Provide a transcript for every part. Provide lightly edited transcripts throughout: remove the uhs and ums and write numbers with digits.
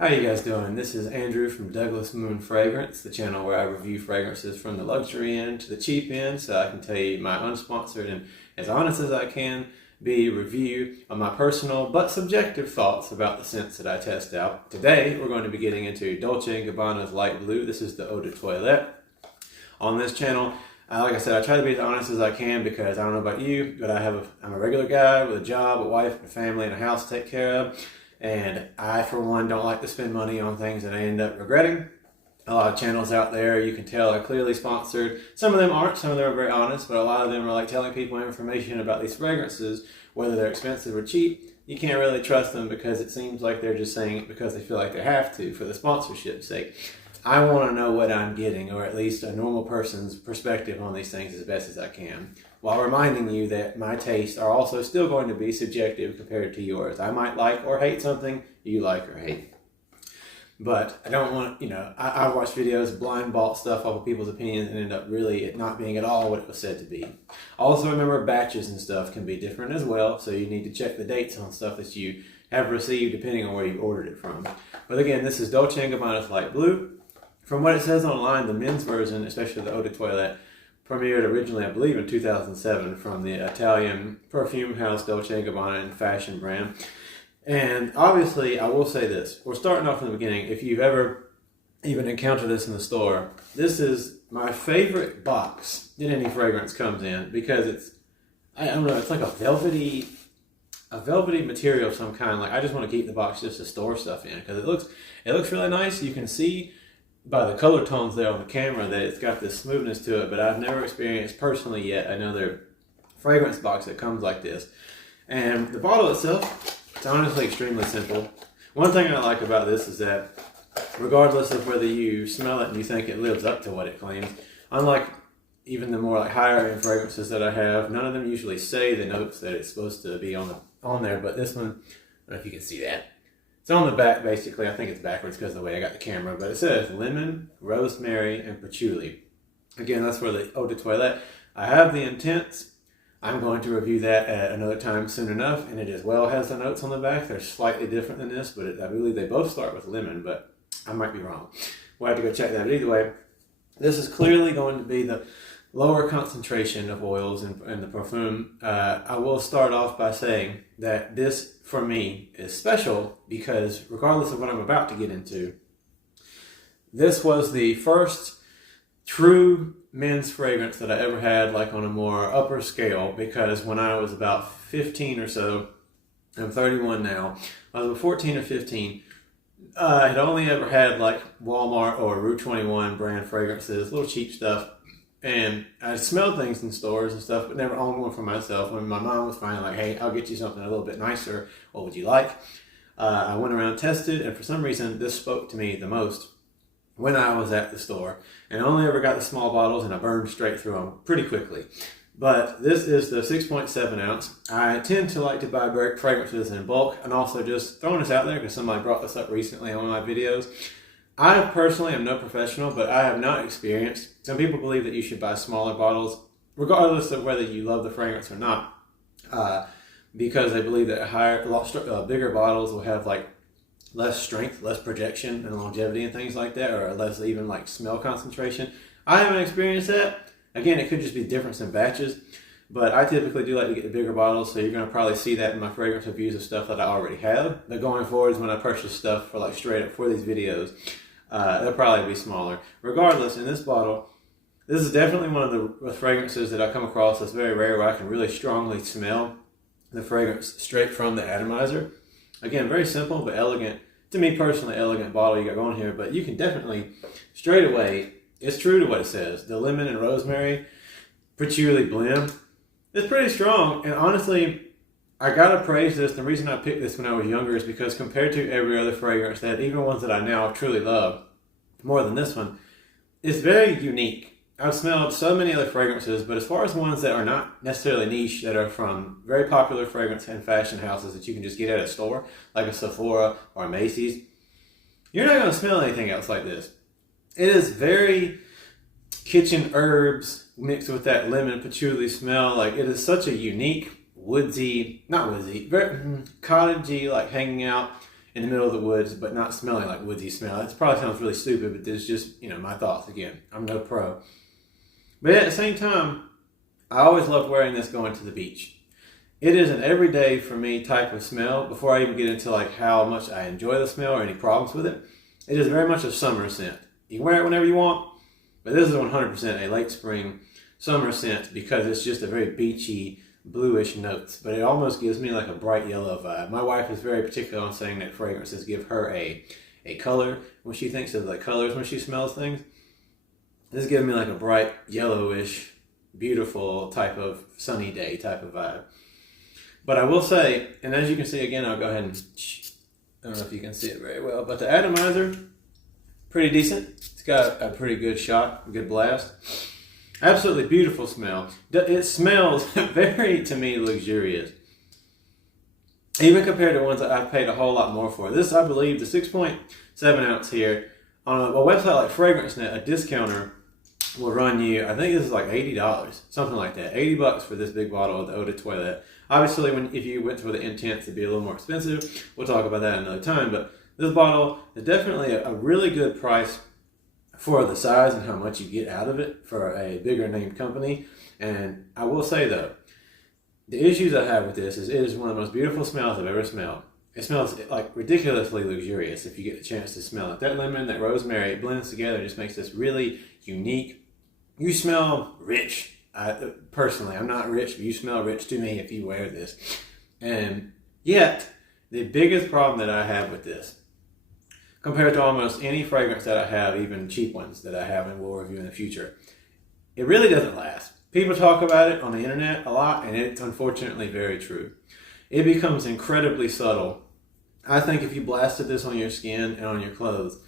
How you guys doing? This is Andrew from Douglas Moon Fragrance, the channel where I review fragrances from the luxury end to the cheap end, so I can tell you my unsponsored and as honest as I can be review of my personal but subjective thoughts about the scents that I test out. Today we're going to be getting into Dolce & Gabbana's Light Blue. This is the Eau de Toilette. On this channel, like I said, I try to be as honest as I can because I don't know about you, but I'm a regular guy with a job, a wife, a family, and a house to take care of. And I, for one, don't like to spend money on things that I end up regretting. A lot of channels out there, you can tell, are clearly sponsored. Some of them aren't, some of them are very honest, but a lot of them are like telling people information about these fragrances, whether they're expensive or cheap. You can't really trust them because it seems like they're just saying it because they feel like they have to for the sponsorship's sake. I want to know what I'm getting, or at least a normal person's perspective on these things as best as I can, while reminding you that my tastes are also still going to be subjective compared to yours. I might like or hate something you like or hate. But I don't want, I watch videos, blind bought stuff off of people's opinions and end up really it not being at all what it was said to be. Also remember, batches and stuff can be different as well, so you need to check the dates on stuff that you have received depending on where you ordered it from. But again, this is Dolce & Gabbana's Light Blue. From what it says online, the men's version, especially the Eau de Toilette, premiered originally, I believe, in 2007 from the Italian perfume house Dolce & Gabbana and fashion brand. And obviously, I will say this. We're starting off from the beginning. If you've ever even encountered this in the store, this is my favorite box that any fragrance comes in because it's, I don't know, it's like a velvety material of some kind. Like, I just want to keep the box just to store stuff in because it looks really nice. You can see by the color tones there on the camera that it's got this smoothness to it, but I've never experienced personally yet another fragrance box that comes like this. And the bottle itself, it's honestly extremely simple. One thing I like about this is that regardless of whether you smell it and you think it lives up to what it claims, unlike even the more like higher end fragrances that I have, none of them usually say the notes that it's supposed to be on there, but this one, I don't know if you can see that. It's on the back, basically. I think it's backwards because of the way I got the camera, but it says lemon, rosemary, and patchouli. Again, that's for the Eau de Toilette. I have the Intense. I'm going to review that at another time soon enough, and it as well has the notes on the back. They're slightly different than this, but I believe they both start with lemon, but I might be wrong. We'll have to go check that. But either way, this is clearly going to be the lower concentration of oils in the perfume. I will start off by saying that this, for me, is special because regardless of what I'm about to get into, this was the first true men's fragrance that I ever had, like on a more upper scale, because when I was about 15 or so, I'm 31 now, I was about 14 or 15, I had only ever had like Walmart or Rue 21 brand fragrances, little cheap stuff. And I smelled things in stores and stuff, but never owned one for myself. When my mom was finally like, hey, I'll get you something a little bit nicer. What would you like? I went around, tested, and for some reason, this spoke to me the most when I was at the store. And I only ever got the small bottles, and I burned straight through them pretty quickly. But this is the 6.7 ounce. I tend to like to buy fragrances in bulk, and also just throwing this out there because somebody brought this up recently on one of my videos. I personally am no professional, but I have not experienced. Some people believe that you should buy smaller bottles, regardless of whether you love the fragrance or not, because they believe that bigger bottles will have like less strength, less projection, and longevity and things like that, or less even like smell concentration. I haven't experienced that. Again, it could just be difference in batches, but I typically do like to get the bigger bottles, so you're going to probably see that in my fragrance reviews of stuff that I already have. But going forward is when I purchase stuff for like straight up for these videos. They'll probably be smaller. Regardless, in this bottle, this is definitely one of the fragrances that I come across that's very rare where I can really strongly smell the fragrance straight from the atomizer. Again, very simple but elegant. To me personally, elegant bottle you got going here, but you can definitely, straight away, it's true to what it says. The lemon and rosemary patchouli blend, it's pretty strong, and honestly, I gotta praise this. The reason I picked this when I was younger is because compared to every other fragrance, that even ones that I now truly love more than this one, it's very unique. I've smelled so many other fragrances, but as far as ones that are not necessarily niche, that are from very popular fragrance and fashion houses that you can just get at a store, like a Sephora or a Macy's, you're not gonna smell anything else like this. It is very kitchen herbs mixed with that lemon patchouli smell. Like, it is such a unique, very cottagey, like hanging out in the middle of the woods, but not smelling like woodsy smell. It probably sounds really stupid, but this is just, my thoughts again. I'm no pro. But at the same time, I always loved wearing this going to the beach. It is an everyday for me type of smell. Before I even get into like how much I enjoy the smell or any problems with it, it is very much a summer scent. You can wear it whenever you want, but this is 100% a late spring summer scent because it's just a very beachy, bluish notes, but it almost gives me like a bright yellow vibe. My wife is very particular on saying that fragrances give her a color when she thinks of like colors when she smells things. This gives me like a bright yellowish, beautiful type of sunny day type of vibe. But I will say, and as you can see again, I'll go ahead and, I don't know if you can see it very well, but the atomizer, pretty decent. It's got a pretty good shot, a good blast. Absolutely beautiful smell. It smells very, to me, luxurious. Even compared to ones that I've paid a whole lot more for. This, I believe, the 6.7 ounce here, on a website like FragranceNet, a discounter will run you, I think this is like $80, something like that. $80 for this big bottle of the Eau de Toilette. Obviously, if you went for the Intense, it'd be a little more expensive. We'll talk about that another time. But this bottle is definitely a really good price for the size and how much you get out of it for a bigger named company. And I will say though, the issues I have with this is it is one of the most beautiful smells I've ever smelled. It smells like ridiculously luxurious if you get the chance to smell it. That lemon, that rosemary, it blends together, just makes this really unique. You smell rich. Personally, I'm not rich, but you smell rich to me if you wear this. And yet, the biggest problem that I have with this, compared to almost any fragrance that I have, even cheap ones that I have and will review in the future, it really doesn't last. People talk about it on the internet a lot, and it's unfortunately very true. It becomes incredibly subtle. I think if you blasted this on your skin and on your clothes,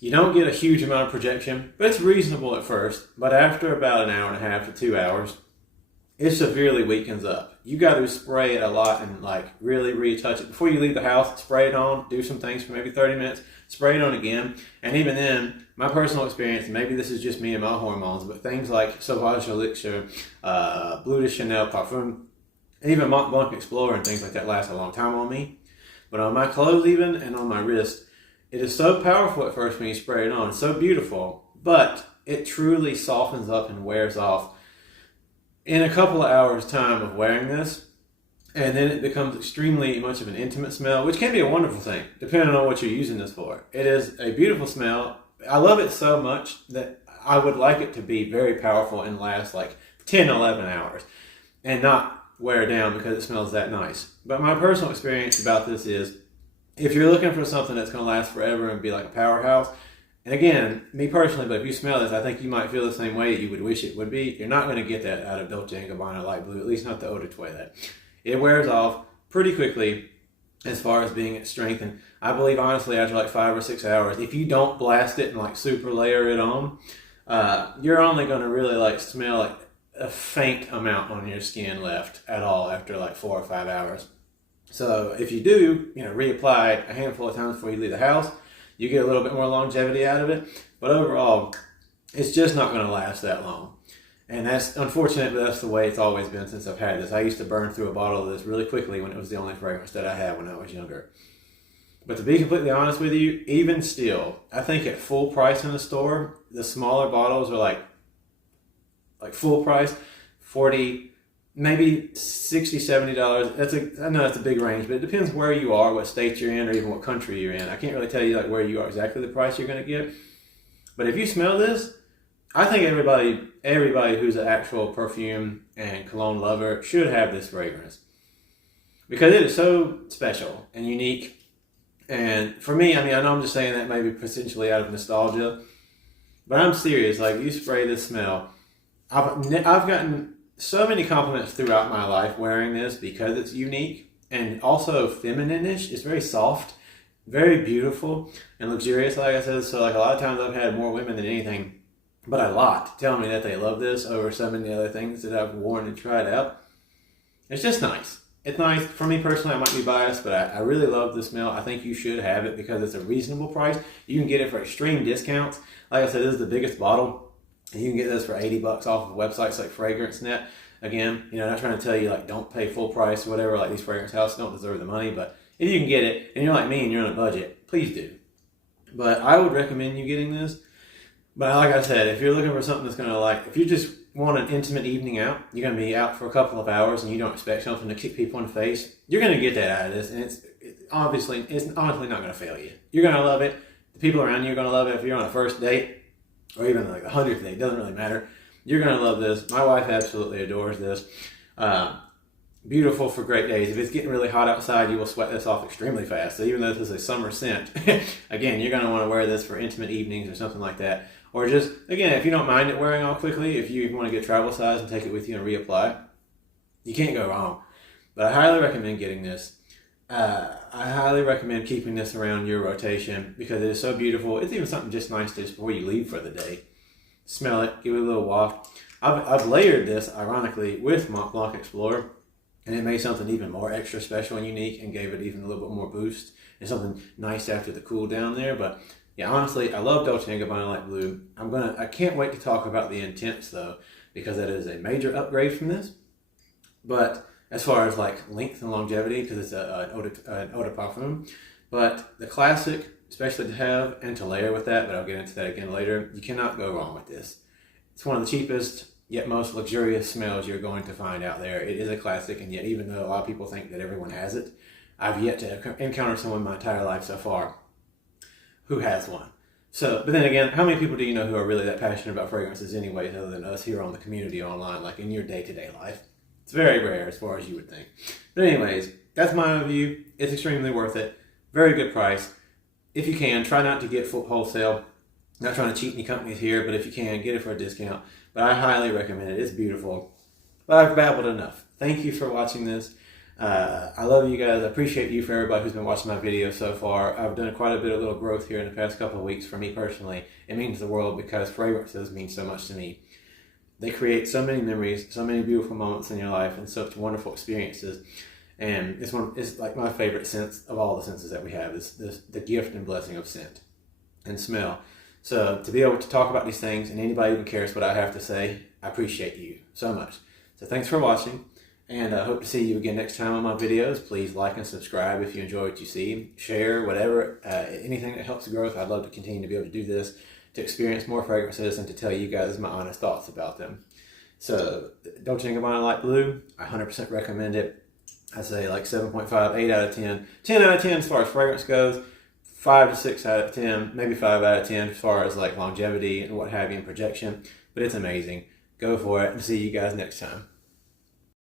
you don't get a huge amount of projection, but it's reasonable at first. But after about an hour and a half to 2 hours, it severely weakens up. You got to spray it a lot and like really retouch it. Before you leave the house, spray it on, do some things for maybe 30 minutes, spray it on again. And even then, my personal experience, maybe this is just me and my hormones, but things like Sauvage Elixir, Bleu de Chanel Parfum, even Mont Blanc Explorer and things like that last a long time on me. But on my clothes even and on my wrist, it is so powerful at first when you spray it on. It's so beautiful, but it truly softens up and wears off in a couple of hours time of wearing this. And then it becomes extremely much of an intimate smell, which can be a wonderful thing, depending on what you're using this for. It is a beautiful smell. I love it so much that I would like it to be very powerful and last like 10, 11 hours and not wear down because it smells that nice. But my personal experience about this is, if you're looking for something that's going to last forever and be like a powerhouse, and again, me personally, but if you smell this, I think you might feel the same way that you would wish it would be. You're not going to get that out of Dolce & Gabbana Light Blue, at least not the Eau de Toilette. It wears off pretty quickly as far as being its strength. And I believe, honestly, after like 5 or 6 hours, if you don't blast it and like super layer it on, you're only going to really like smell like a faint amount on your skin left at all after like 4 or 5 hours. So if you do, reapply a handful of times before you leave the house, you get a little bit more longevity out of it. But overall, it's just not going to last that long. And that's unfortunate, but that's the way it's always been since I've had this. I used to burn through a bottle of this really quickly when it was the only fragrance that I had when I was younger. But to be completely honest with you, even still, I think at full price in the store, the smaller bottles are like full price, $40, maybe $60, $70. I know that's a big range, but it depends where you are, what state you're in, or even what country you're in. I can't really tell you like where you are exactly the price you're going to get. But if you smell this, I think everybody who's an actual perfume and cologne lover should have this fragrance because it is so special and unique. And for me, I know I'm just saying that maybe potentially out of nostalgia, but I'm serious. Like, you spray this smell. I've gotten so many compliments throughout my life wearing this because it's unique and also feminine-ish. It's very soft, very beautiful and luxurious, like I said. So like a lot of times I've had more women than anything, but a lot tell me that they love this over so many other things that I've worn and tried out. It's just nice. It's nice. For me personally, I might be biased, but I really love the smell. I think you should have it because it's a reasonable price. You can get it for extreme discounts. Like I said, this is the biggest bottle. And you can get this for $80 off of websites like FragranceNet. Again, not trying to tell you like don't pay full price or whatever. Like, these fragrance houses don't deserve the money, but if you can get it and you're like me and you're on a budget, please do. But I would recommend you getting this. But like I said, if you're looking for something that's going to like, if you just want an intimate evening out, you're going to be out for a couple of hours and you don't expect something to kick people in the face, you're going to get that out of this. And it's honestly not going to fail you. You're going to love it. The people around you are going to love it. If you're on a first date or even like the 100th date, it doesn't really matter. You're going to love this. My wife absolutely adores this. Beautiful for great days. If it's getting really hot outside, you will sweat this off extremely fast. So even though this is a summer scent, again, you're going to want to wear this for intimate evenings or something like that. Or just, again, if you don't mind it wearing off quickly, if you want to get travel size and take it with you and reapply, you can't go wrong. But I highly recommend getting this. I highly recommend keeping this around your rotation because it is so beautiful. It's even something just nice just before you leave for the day. Smell it, give it a little waft. I've layered this, ironically, with Mont Blanc Explorer. And it made something even more extra special and unique and gave it even a little bit more boost and something nice after the cool down there. But yeah, honestly, I love Dolce & Gabbana Light Blue. I can't wait to talk about the Intense though, because that is a major upgrade from this. But as far as like length and longevity, because it's an eau de parfum. But the classic, especially to have and to layer with that, but I'll get into that again later, you cannot go wrong with this. It's one of the cheapest, yet most luxurious smells you're going to find out there. It is a classic, and yet even though a lot of people think that everyone has it, I've yet to encounter someone in my entire life so far who has one. So, but then again, how many people do you know who are really that passionate about fragrances anyway, other than us here on the community online, like in your day-to-day life? It's very rare as far as you would think. But anyways, that's my review. It's extremely worth it. Very good price. If you can, try not to get full wholesale. Not trying to cheat any companies here, but if you can, get it for a discount. But I highly recommend it. It's beautiful. But I've babbled enough. Thank you for watching this. I love you guys. I appreciate you for everybody who's been watching my videos so far. I've done quite a bit of little growth here in the past couple of weeks for me personally. It means the world because fragrances mean so much to me. They create so many memories, so many beautiful moments in your life, and such wonderful experiences. And it's like my favorite sense of all the senses that we have is the gift and blessing of scent and smell. So to be able to talk about these things and anybody even cares what I have to say, I appreciate you so much. So thanks for watching, and I hope to see you again next time on my videos. Please like and subscribe if you enjoy what you see. Share, whatever, anything that helps the growth. I'd love to continue to be able to do this, to experience more fragrances and to tell you guys my honest thoughts about them. So Dolce & Gabbana Light Blue, I 100% recommend it. I say like 7.5, 8 out of 10. 10 out of 10 as far as fragrance goes. 5 to 6 out of 10, maybe 5 out of 10 as far as like longevity and what have you and projection. But it's amazing. Go for it and see you guys next time.